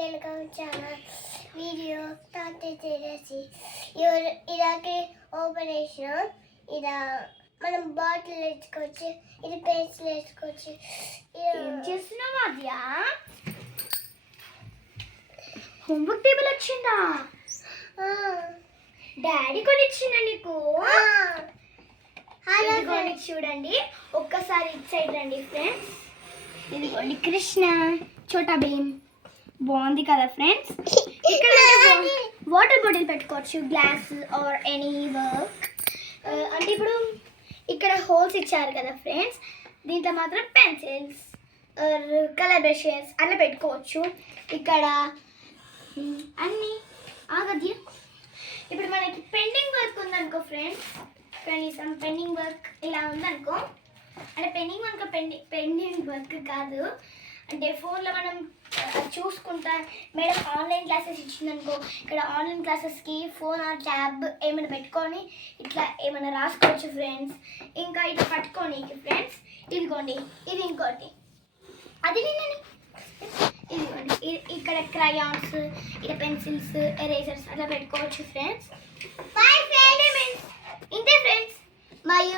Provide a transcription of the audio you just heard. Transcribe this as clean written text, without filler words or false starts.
Welcome channel video start చేసి ఇలాగే operation ఇలా మనం బాటిల్ వేసుకోవచ్చు, ఇది పెన్సిల్ వేసుకోవచ్చు. ఏం చేస్తున్నావు అద్యా? హోంవర్క్ టేబుల్ వచ్చిందా? డాడీ కొనిచ్చిందా నీకు? ఇదిగోండి చూడండి, ఒక్కసారి ఇటు సైడ్ రండి ఫ్రెండ్స్. ఇదిగోండి కృష్ణ చోటా భీమ్, బాగుంది కదా ఫ్రెండ్స్. ఇక్కడ వాటర్ బాటిల్ పెట్టుకోవచ్చు, గ్లాస్ ఆర్ ఎనీ వర్క్. అంటే ఇప్పుడు ఇక్కడ హోల్స్ ఇచ్చారు కదా ఫ్రెండ్స్, దీంట్లో మాత్రం పెన్సిల్స్ కలర్ బ్రషెస్ అట్లా పెట్టుకోవచ్చు. ఇక్కడ అన్నీ ఆగద్య. ఇప్పుడు మనకి పెండింగ్ వర్క్ ఉందనుకో ఫ్రెండ్స్, కనీసం పెండింగ్ వర్క్ ఇలా ఉందనుకో, అంటే పెండింగ్ వర్క్ కాదు, అంటే ఫోన్లో మనం చూసుకుంటా మేడం ఆన్లైన్ క్లాసెస్ ఇచ్చిందనుకో, ఇక్కడ ఆన్లైన్ క్లాసెస్కి ఫోన్ ఆర్ ట్యాబ్ ఏమైనా పెట్టుకొని ఇట్లా ఏమైనా రాసుకోవచ్చు ఫ్రెండ్స్. ఇంకా ఇట్లా పట్టుకొని ఫ్రెండ్స్, ఇదిగోండి ఇది ఇంకోటి, అది నేను ఇదిగోండి ఇక్కడ క్రయాన్స్, ఇక్కడ పెన్సిల్స్, ఎరేజర్స్ అట్లా పెట్టుకోవచ్చు ఫ్రెండ్స్. ఇంతే ఫ్రెండ్స్, మాది